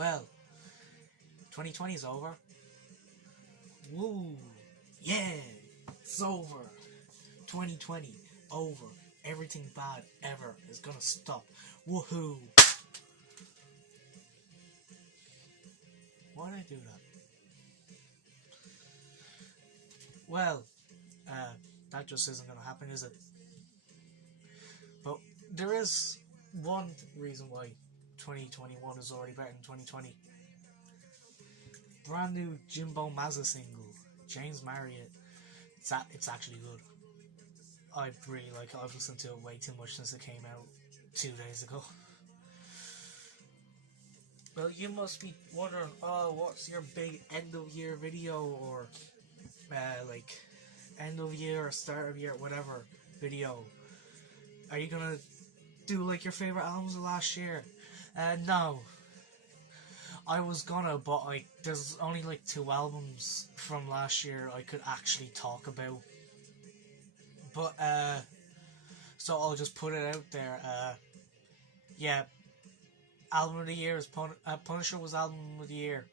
Well, 2020 is over. Woo! Yeah! It's over! 2020, over. Everything bad ever is gonna stop. Woohoo! Why did I do that? Well, that just isn't gonna happen, is it? But there is one reason why 2021 is already better than 2020. Brand new Jimbo Mazza single, James Marriott. It's actually good. I really like it. I've listened to it way too much since it came out 2 days ago. Well, you must be wondering, oh, what's your big end of year video or like end of year or start of year, whatever video? Are you gonna do like your favorite albums of last year? No. I was gonna, but like there's only like 2 albums from last year I could actually talk about. But so I'll just put it out there. Yeah, album of the year is Punisher was album of the year,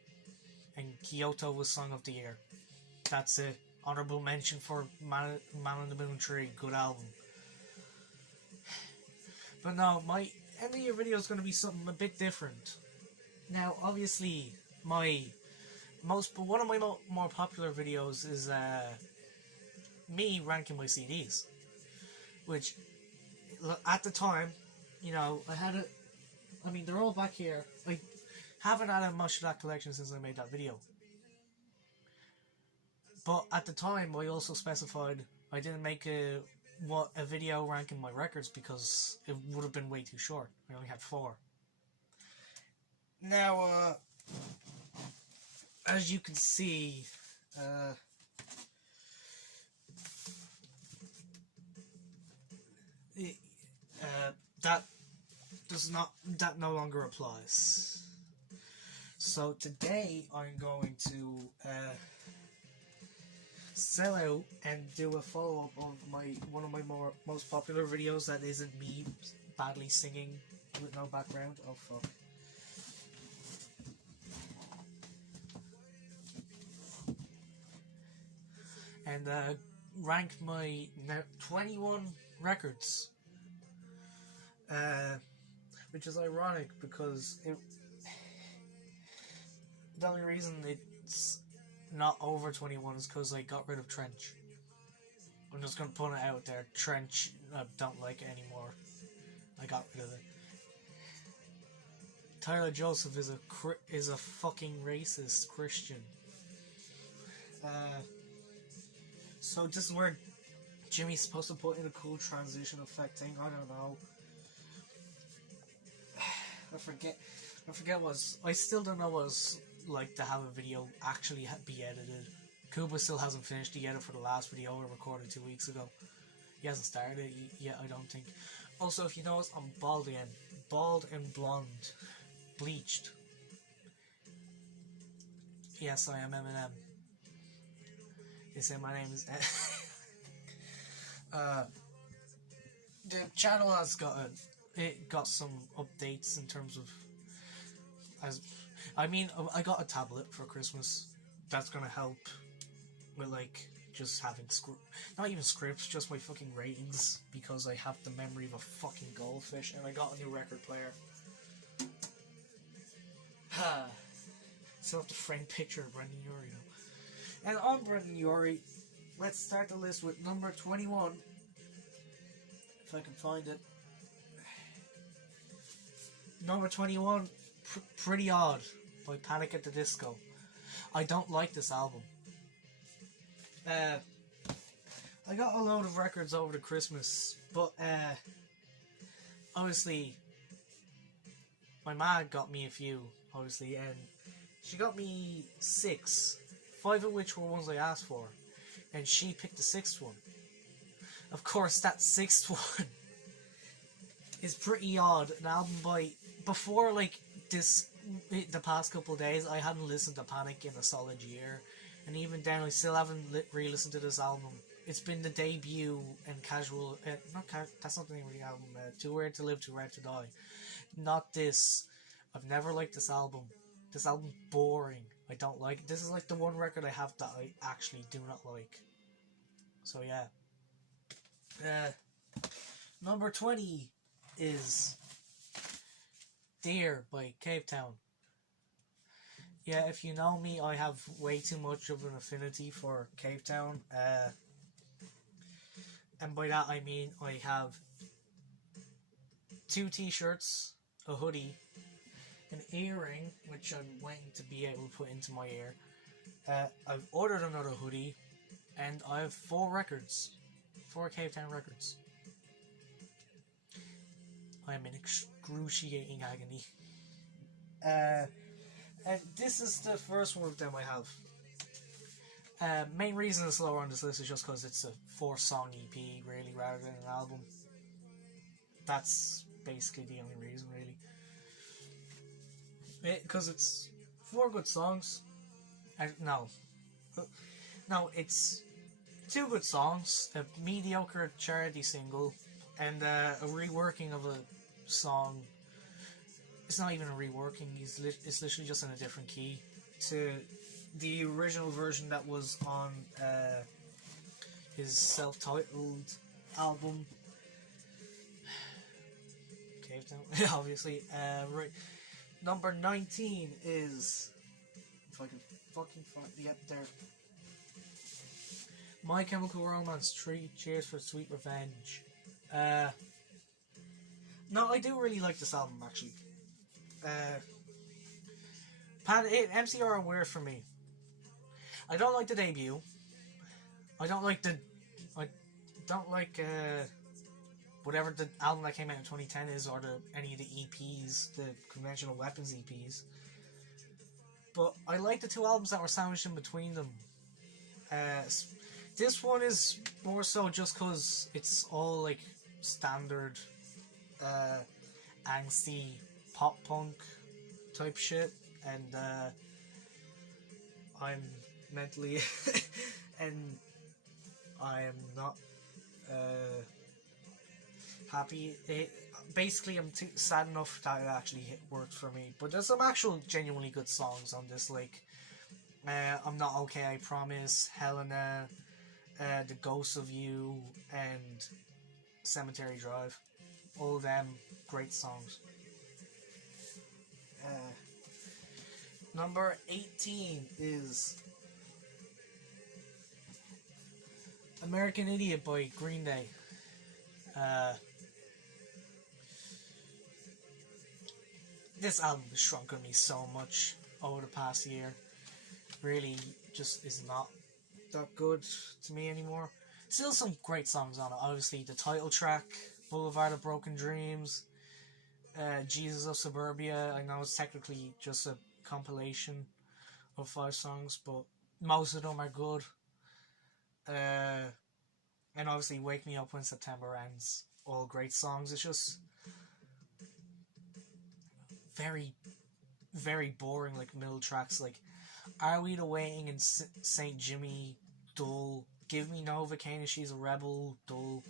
and Kyoto was song of the year. That's it. Honorable mention for Man on the Moon Tree, good album. But no, my end of year video is going to be something a bit different. Now, obviously, one of my more popular videos is me ranking my CDs, which at the time, you know, I had it. I mean, they're all back here. I haven't added much to that collection since I made that video. But at the time, I also specified I didn't make a video ranking my records because it would have been way too short. I only had 4. Now, as you can see, that no longer applies. So today I'm going to sell out and do a follow-up of one of my most popular videos that isn't me badly singing with no background. Oh fuck. And rank my 21 records. Which is ironic because the only reason it's not over 21 is because I got rid of Trench. I'm just gonna put it out there. Trench, I don't like it anymore. I got rid of it. Tyler Joseph is a fucking racist Christian. So this is where Jimmy's supposed to put in a cool transition effect thing. I don't know. I forget I still don't know what it's like to have a video actually be edited. Kuba still hasn't finished the edit for the last video I recorded 2 weeks ago. He hasn't started it yet, I don't think. Also, if you notice, I'm bald again. Bald and blonde. Bleached. Yes, I am Eminem. They say my name is the channel has got some updates in terms of I got a tablet for Christmas. That's gonna help with like just having not even scripts, just my fucking ratings, because I have the memory of a fucking goldfish, and I got a new record player. Still have the framed picture of Brendan Urie though. And on Brendan Urie, let's start the list with number 21. If I can find it. Number 21, Pretty Odd by Panic at the Disco. I don't like this album. I got a load of records over the Christmas, but obviously my ma got me a few, obviously, and she got me 6, 5 of which were ones I asked for, and she picked the 6th one. Of course, that 6th one is Pretty Odd, an album by... Before, like, the past couple of days, I hadn't listened to Panic in a solid year, and even then, I still haven't re-listened to this album. It's been the debut and casual... that's not the name of the album. Too Weird to Live, Too Rare to Die. Not this. I've never liked this album. This album's boring. I don't like it. This is like the one record I have that I actually do not like. So yeah. Number 20 is Dear by Cape Town. Yeah, if you know me, I have way too much of an affinity for Cape Town. And by that I mean I have 2 t-shirts, a hoodie, an earring, which I'm waiting to be able to put into my ear. I've ordered another hoodie, and I have 4 records. 4 Cape Town records. I am in excruciating agony. And this is the first one of them I have. Main reason it's lower on this list is just because it's a 4-song EP, really, rather than an album. That's basically the only reason, really. Because it's 4 good songs. No, it's 2 good songs, a mediocre charity single, and a reworking of a song. It's not even a reworking, it's literally just in a different key to the original version that was on his self-titled album. Cave Town, obviously. Right. Number 19 is, if I can fucking find, yep, there. My Chemical Romance 3, Cheers for Sweet Revenge. No, I do really like this album, actually. MCR are weird for me. I don't like the debut. I don't like whatever the album that came out in 2010 is, or any of the EPs, the Conventional Weapons EPs. But I like the 2 albums that were sandwiched in between them. This one is more so just because it's all like standard angsty pop punk type shit, and I'm mentally and I am not happy. Basically, I'm too sad enough that it actually worked for me. But there's some actual genuinely good songs on this, like I'm Not Okay, I Promise, Helena, The Ghost of You, and Cemetery Drive. All of them great songs. Number 18 is American Idiot by Green Day. This album has shrunk on me so much over the past year. Really just is not that good to me anymore. Still some great songs on it. Obviously the title track, Boulevard of Broken Dreams, Jesus of Suburbia. I know it's technically just a compilation of 5 songs, but most of them are good. And obviously Wake Me Up When September Ends. All great songs. It's just very, very boring, like middle tracks, like Are We the Waiting in St. Jimmy, dull. Give Me Novocaine, She's a Rebel, dull.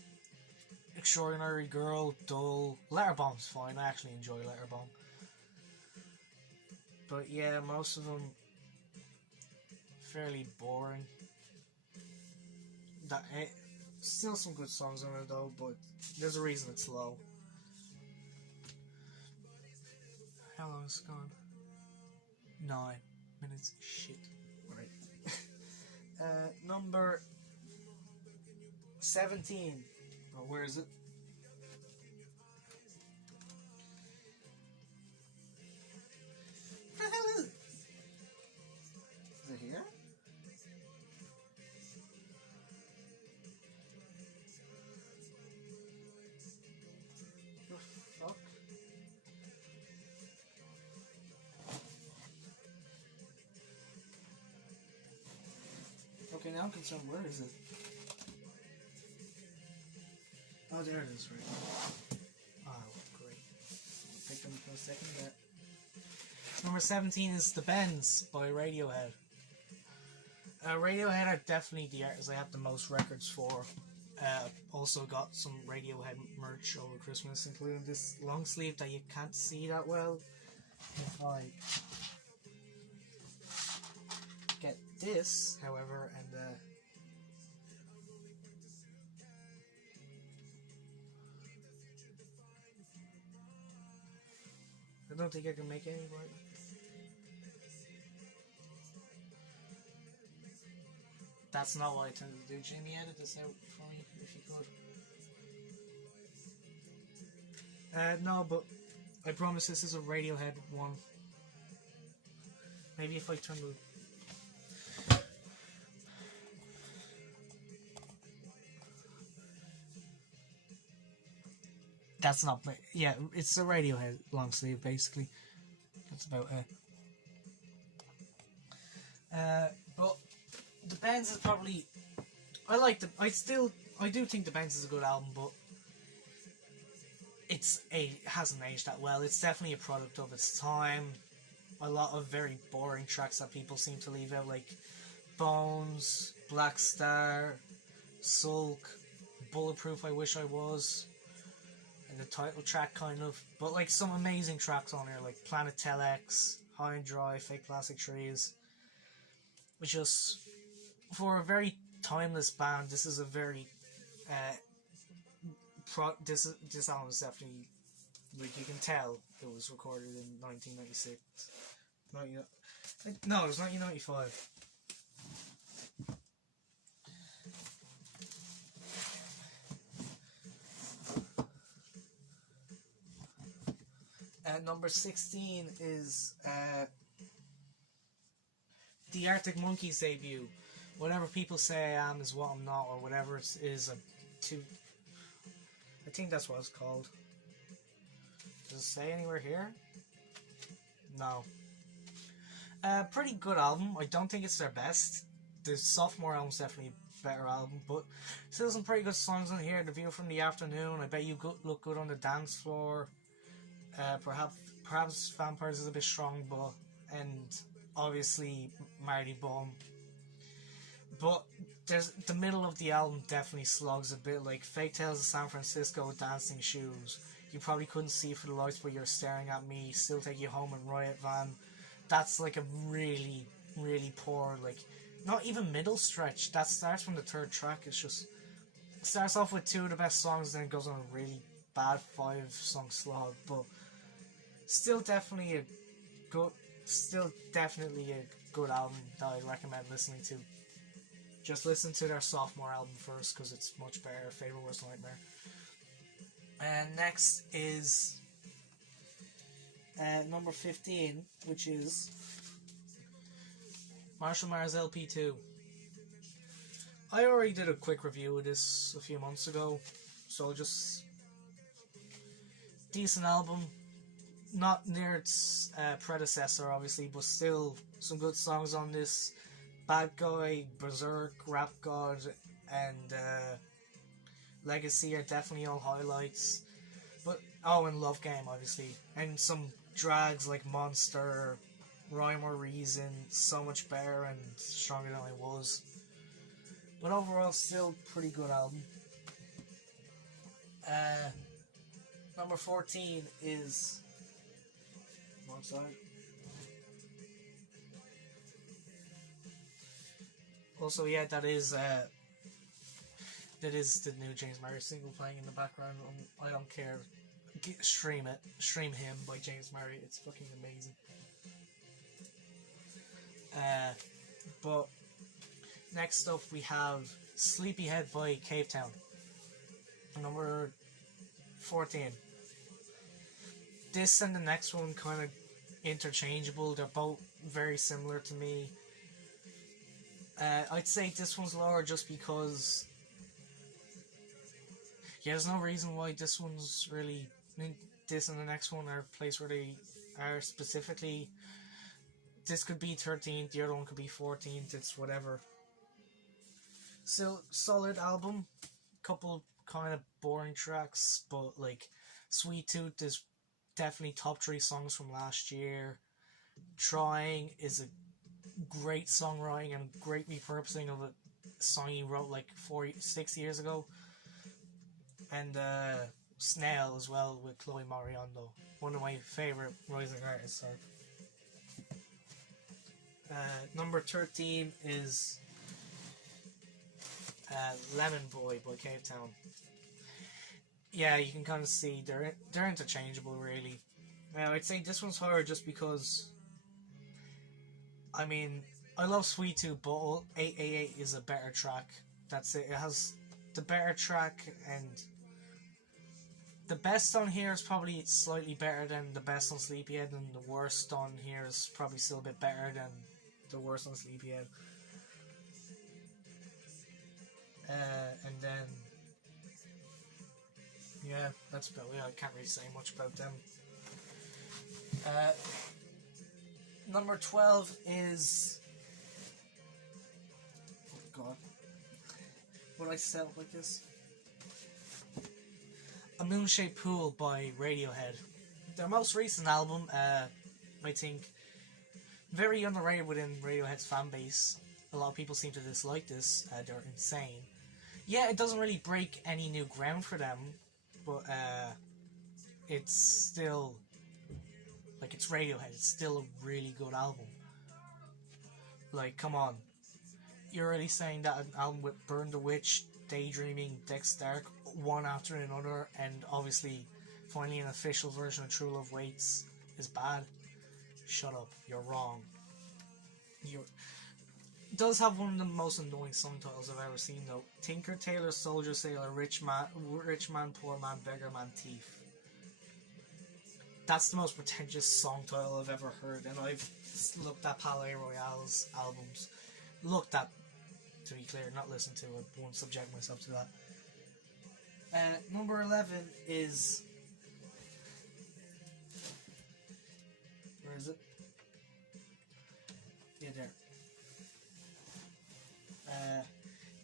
Extraordinary Girl, dull. Letterbomb's fine, I actually enjoy Letterbomb. But yeah, most of them fairly boring. Still some good songs on it though, but there's a reason it's low. How long is it gone? 9 minutes. Shit. Right. Number 17. Oh, where is it? What the hell is it? Is it here? The fuck? Okay, now I'm concerned. Where is it? Oh, there it is, right. Oh, great. Picked them for a second there. Number 17 is The Bends by Radiohead. Radiohead are definitely the artists I have the most records for. Also got some Radiohead merch over Christmas, including this long sleeve that you can't see that well. If I This, however, and I don't think I can make any right. That's not what I intended to do. Jamie, edit this out for me if you could. No, but I promise this is a Radiohead one. Maybe if I turn the... That's not... Yeah, it's a Radiohead long sleeve, basically. That's about it. But The Bends is probably... I do think The Bends is a good album, but it hasn't aged that well. It's definitely a product of its time. A lot of very boring tracks that people seem to leave out, like Bones, Black Star, Sulk, Bulletproof, I Wish I Was, and the title track, kind of. But like some amazing tracks on here, like Planet Telex, High and Dry, Fake Plastic Trees. Which just, for a very timeless band, this is a very this album is definitely, like, you can tell it was recorded in 1996. No, it was 1995. Number 16 is the Arctic Monkeys debut. Whatever people say I am is what I'm not, or whatever it is. I think that's what it's called. Does it say anywhere here? No. Pretty good album. I don't think it's their best. The sophomore album's definitely a better album, but still some pretty good songs on here. The View from the Afternoon, I Bet You Look Good on the Dance Floor. Perhaps Vampires is a bit strong, but, and obviously Marty Bum. But there's the middle of the album definitely slugs a bit, like Fake Tales of San Francisco with Dancing Shoes. You probably couldn't see for the lights, but you're staring at me. Still Take You Home and Riot Van. That's like a really, really poor, like, not even middle stretch. That starts from the third track. It's just, it starts off with two of the best songs, then it goes on a really bad 5-song slog. But still definitely a good album that I'd recommend listening to. Just listen to their sophomore album first, because it's much better. Favorite Worst Nightmare. And next is number 15, which is Marshall Mathers LP2. I already did a quick review of this a few months ago, so just decent album. Not near its predecessor, obviously, but still some good songs on this. Bad Guy, Berserk, Rap God, and Legacy are definitely all highlights. But and Love Game, obviously, and some drags like Monster, Rhyme or Reason, So Much Better and Stronger Than I Was. But overall, still pretty good album. Number 14 is... Wrong side. Also, yeah, that is the new James Murray single playing in the background. I don't care. Stream it. Stream Him by James Murray. It's fucking amazing. But next up we have Sleepyhead by Cave Town. Number 14. This and the next one kind of interchangeable. They're both very similar to me. I'd say this one's lower just because... Yeah, there's no reason why this one's really... I mean, this and the next one are a place where they are specifically... This could be 13th, the other one could be 14th, it's whatever. Still, solid album. Couple kind of boring tracks, but like Sweet Tooth is definitely top 3 songs from last year. Trying is a great songwriting and great repurposing of a song he wrote like 6 years ago. And Snail as well with Chloe Mariando, one of my favourite rising artists. Number 13 is Lemon Boy by Cave Town. Yeah, you can kind of see they're interchangeable, really. I'd say this one's higher just because, I mean, I love Sweet Tooth, but 888 is a better track. That's it. It has the better track, and the best on here is probably slightly better than the best on Sleepyhead, and the worst on here is probably still a bit better than the worst on Sleepyhead. And then, yeah, that's about it. I can't really say much about them. Number 12 is... Oh god. Would I sell it like this? A Moonshaped Pool by Radiohead. Their most recent album, I think, very underrated within Radiohead's fan base. A lot of people seem to dislike this. They're insane. Yeah, it doesn't really break any new ground for them, but it's still, like, it's Radiohead. It's still a really good album. Like, come on. You're really saying that an album with Burn the Witch, Daydreaming, Dex Dark, one after another, and obviously finally an official version of True Love Waits is bad? Shut up. You're wrong. It does have one of the most annoying song titles I've ever seen, though. Tinker, Tailor, Soldier, Sailor, Rich Man, Poor Man, Beggar Man, Thief. That's the most pretentious song title I've ever heard, and I've looked at Palais Royale's albums. Looked at, to be clear, not listened to. I won't subject myself to that. Number 11 is... Where is it? Yeah, there.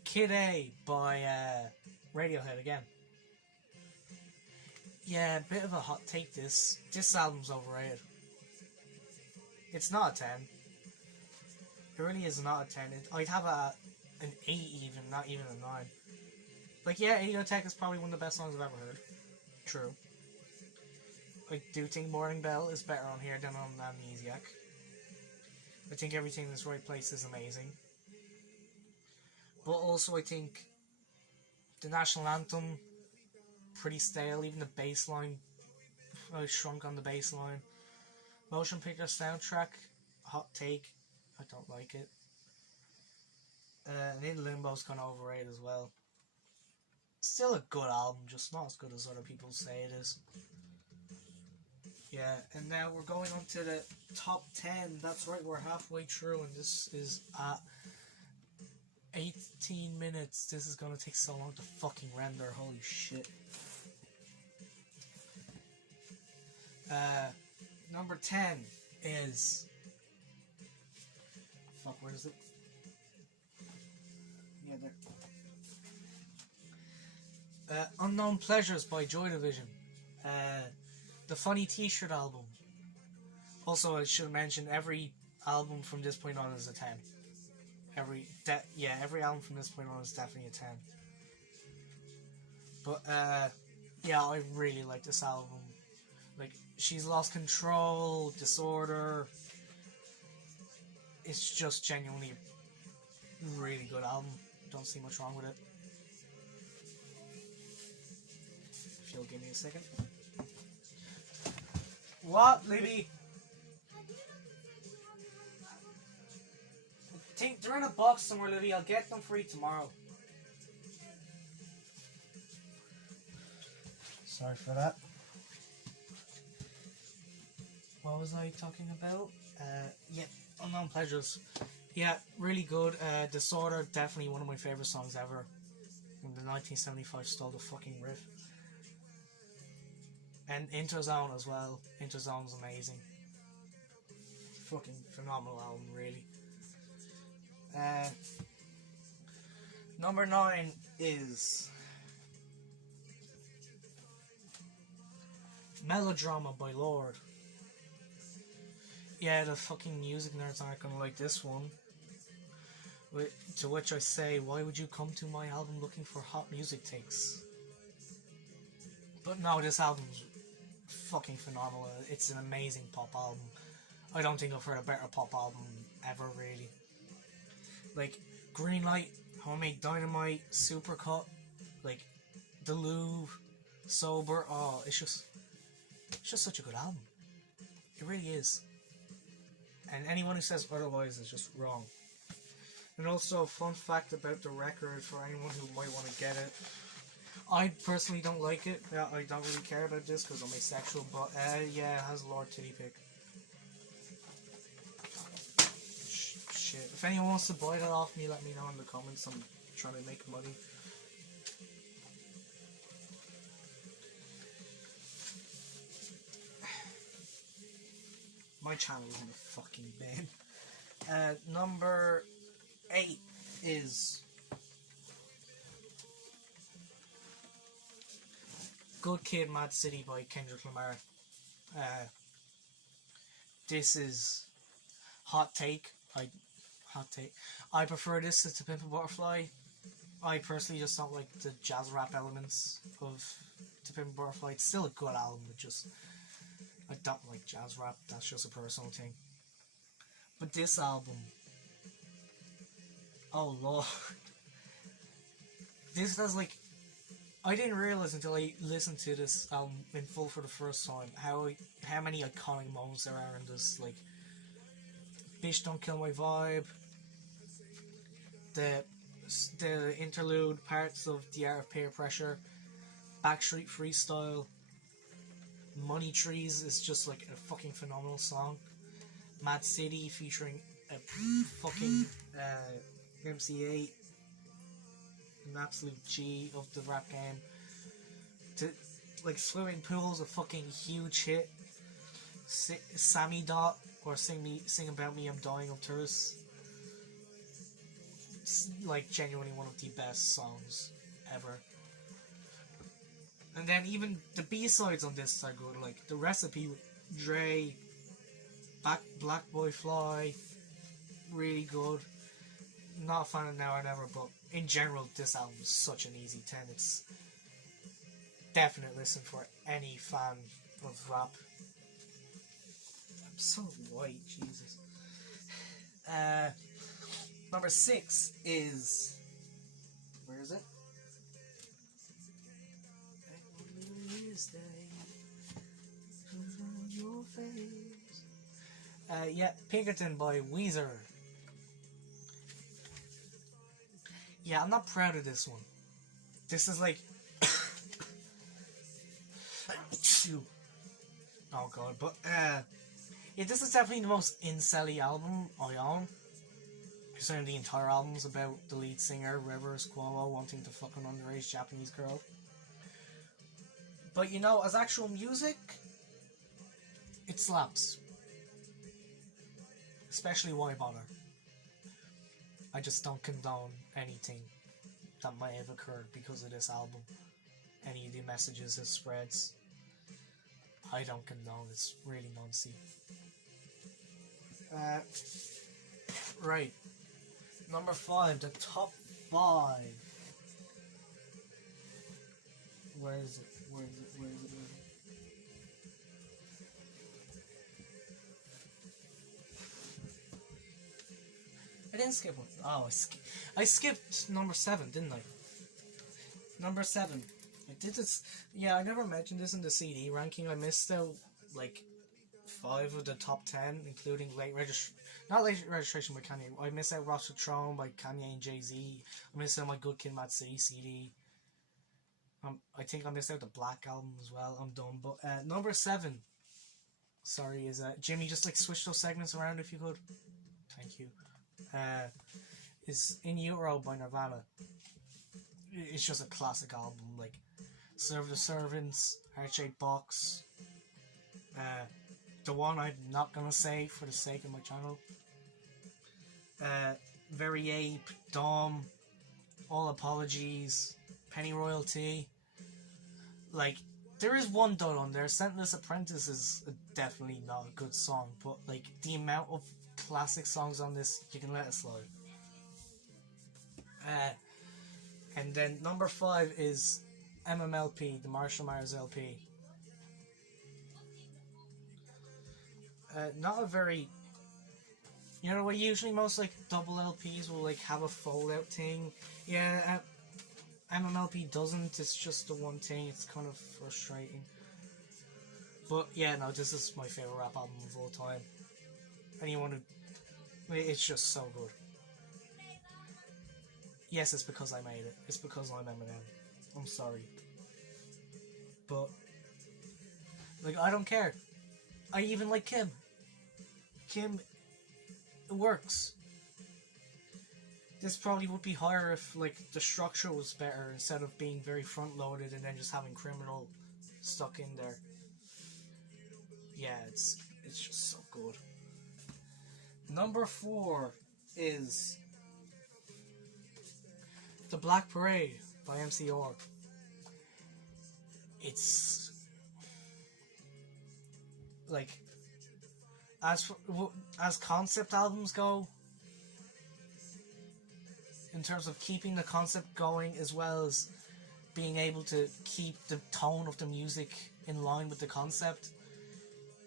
Kid A by Radiohead again. Yeah, a bit of a hot take this. This album's overrated. It's not a 10. It really is not a 10. I'd have an 8 even, not even a 9. Like, yeah, Aeotech is probably one of the best songs I've ever heard. True. I do think Morning Bell is better on here than on Amnesiac. I think Everything in Its Right Place is amazing. But also I think the National Anthem, pretty stale. Even the bass line, I shrunk on the bass line. Motion Picture Soundtrack, hot take. I don't like it. And In Limbo's kind of overrated as well. Still a good album, just not as good as other people say it is. Yeah, and now we're going on to the top 10. That's right, we're halfway through, and this is at 18 minutes. This is gonna take so long to fucking render, holy shit. Number 10 is... Fuck, where is it? Yeah, there. Unknown Pleasures by Joy Division. The Funny T-shirt album. Also, I should mention, every album from this point on is a 10. Every album from this point on is definitely a 10. But, yeah, I really like this album. Like, She's Lost Control, Disorder. It's just genuinely a really good album. Don't see much wrong with it. If you'll give me a second. What, Libby? Think they're in a box somewhere, Libby. I'll get them for you tomorrow. Sorry for that. What was I talking about? Yeah, Unknown Pleasures. Yeah, really good. Disorder, definitely one of my favourite songs ever. When the 1975 stole the fucking riff. And Interzone as well. Interzone's amazing. Fucking phenomenal album, really. Number 9 is Melodrama by Lorde. Yeah, the fucking music nerds aren't gonna like this one. To which I say, why would you come to my album looking for hot music takes? But no, this album's fucking phenomenal. It's an amazing pop album. I don't think I've heard a better pop album ever, really. Like, Greenlight, Homemade Dynamite, Supercut, like, The Louvre, Sober, oh, it's just such a good album. It really is. And anyone who says otherwise is just wrong. And also, fun fact about the record for anyone who might want to get it. I personally don't like it. Yeah, I don't really care about this because I'm asexual, but yeah, it has Lord Titty Pick. Shit. If anyone wants to buy that off me, let me know in the comments. I'm trying to make money. My channel is in a fucking bin. Number 8 is Good Kid, Mad City by Kendrick Lamar. This is hot take. I prefer this to Pimp a Butterfly. I personally just don't like the jazz rap elements of To Pimp a Butterfly. It's still a good album, but just I don't like jazz rap. That's just a personal thing. But this album, oh lord, this has like, I didn't realize until I listened to this album in full for the first time how many iconic moments there are in this. Like, Bitch Don't Kill My Vibe, the interlude parts of The Art of Peer Pressure, Backstreet Freestyle, Money Trees is just like a fucking phenomenal song. Mad City featuring a fucking MC8, an absolute G of the rap game. To like, Swimming Pool's a fucking huge hit. Sammy Dot or Sing About Me I'm Dying of Thirst. It's like genuinely one of the best songs ever. And then even the B-sides on this are good, like The Recipe with Dre, Black Boy Fly, really good. Not a fan of Now or Never, but in general this album is such an easy 10. It's definite listen for any fan of rap. I'm so white, Jesus. Number 6 is, where is it? Yeah, Pinkerton by Weezer. Yeah, I'm not proud of this one. This is like oh god, but yeah, this is definitely the most incel-y album I own. Considering the entire album's about the lead singer, Rivers Cuomo, wanting to fuck an underage Japanese girl. But you know, as actual music, it slaps. Especially Why Bother. I just don't condone anything that might have occurred because of this album. Any of the messages it spreads, I don't condone. It's really nonsense. Right. Number 5, the top 5. Where is it? I didn't skip one. Oh, I skipped number 7, didn't I? Number 7. I did this. Yeah, I never mentioned this in the CD ranking. I missed out like 5 of the top 10, including not Late Registration by Kanye. I missed out Ross Throne by Kanye and Jay-Z. I missed out my Good Kid, Mad City CD. I think I missed out the Black album as well. I'm done. But number 7, sorry, is Jimmy, just like switch those segments around if you could. Thank you. Is In Utero by Nirvana. It's just a classic album. Like Serve the Servants, Heart-Shaped Box. The one I'm not gonna say for the sake of my channel. Very Ape, Dom, All Apologies, Penny Royalty. Like, there is one done on there. Sentenced Apprentice is definitely not a good song, but like the amount of classic songs on this, you can let it slide. And then number 5 is MMLP, the Marshall Mathers LP. Not a very You know what? Usually most like double LPs will like have a fold out thing. Yeah, MMLP doesn't. It's just the one thing. It's kind of frustrating. But yeah, no, this is my favorite rap album of all time. Anyone who, it's just so good. Yes, it's because I made it. It's because I'm Eminem. I'm sorry, but like I don't care. I even like Kim. Kim, it works. This probably would be higher if like the structure was better instead of being very front loaded and then just having criminal stuck in there. Yeah, it's just so good. Number 4 is The Black Parade by MCR. It's like as concept albums go, in terms of keeping the concept going as well as being able to keep the tone of the music in line with the concept,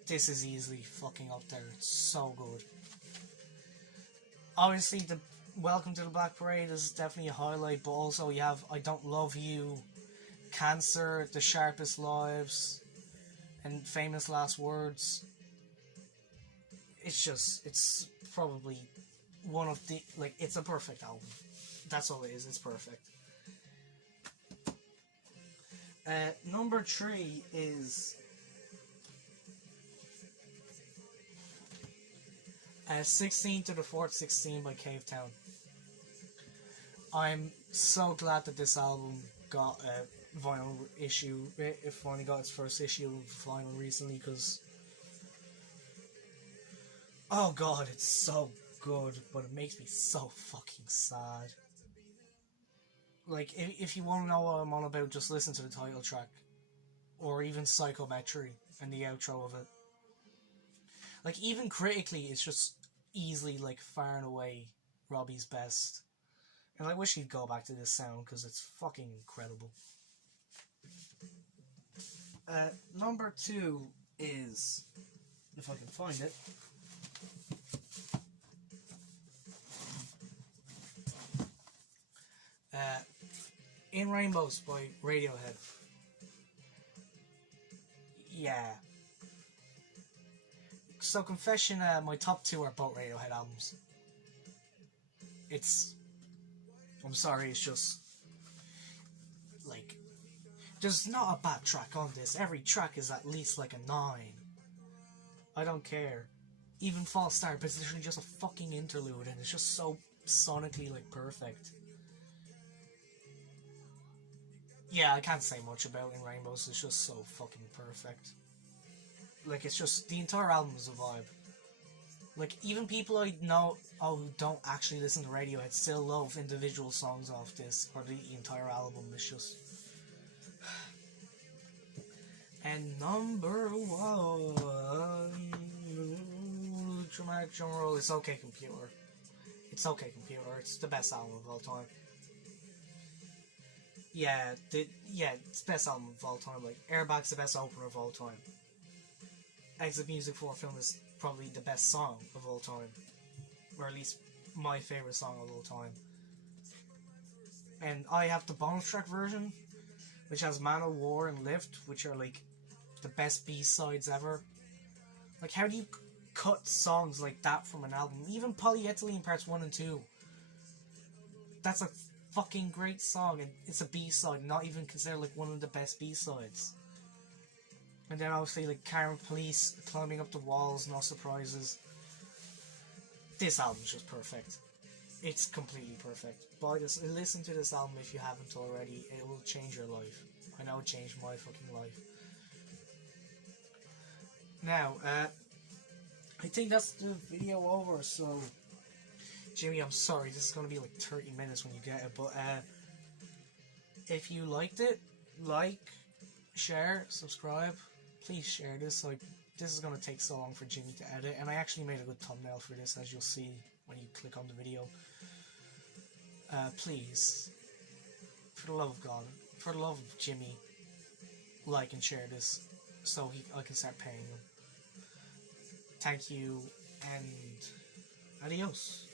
this is easily fucking up there. It's so good. Obviously, the Welcome to the Black Parade is definitely a highlight, but also you have I Don't Love You, Cancer, The Sharpest Lives, and Famous Last Words. It's probably one of the, like, it's a perfect album. That's all it is, it's perfect. Number 3 is 16 to the 4th 16 by Cave Town. I'm so glad that this album got a vinyl issue. It finally got its first issue of vinyl recently, because oh god, it's so good, but it makes me so fucking sad. Like, if you want to know what I'm on about, just listen to the title track, or even Psychometry and the outro of it. Like, even critically, it's just easily, like, far and away Robbie's best. And I wish he'd go back to this sound, because it's fucking incredible. Number 2 is, if I can find it, In Rainbows by Radiohead. Yeah. So, confession, my top 2 are both Radiohead albums. I'm sorry, it's just, like, there's not a bad track on this. Every track is at least like a 9. I don't care. Even False Start, but it's literally just a fucking interlude, and it's just so sonically, like, perfect. Yeah, I can't say much about In Rainbows, it's just so fucking perfect. Like, it's just, the entire album is a vibe. Like, even people I know who don't actually listen to Radiohead still love individual songs off this, or the entire album. It's just... And number 1... Dramatic drum roll, It's Okay Computer. It's Okay Computer, it's the best album of all time. Yeah, it's the best album of all time. Like, Airbag's the best opener of all time. Exit Music for a Film is probably the best song of all time. Or at least my favourite song of all time. And I have the bonus track version, which has Man of War and Lift, which are like the best B-sides ever. Like, how do you cut songs like that from an album? Even Polyethylene Parts 1 and 2. That's a fucking great song, and it's a B-side, not even considered like one of the best B-sides. And then obviously like Karen Police, Climbing Up the Walls, No Surprises. This album's just perfect. It's completely perfect. Buy this, listen to this album if you haven't already. It will change your life. I know it changed my fucking life. Now, I think that's the video over, so Jimmy, I'm sorry, this is going to be like 30 minutes when you get it, but if you liked it, like, share, subscribe, please share this. Like, this is going to take so long for Jimmy to edit, and I actually made a good thumbnail for this, as you'll see when you click on the video. Please, for the love of God, for the love of Jimmy, like and share this, so I can start paying him. Thank you, and Adios.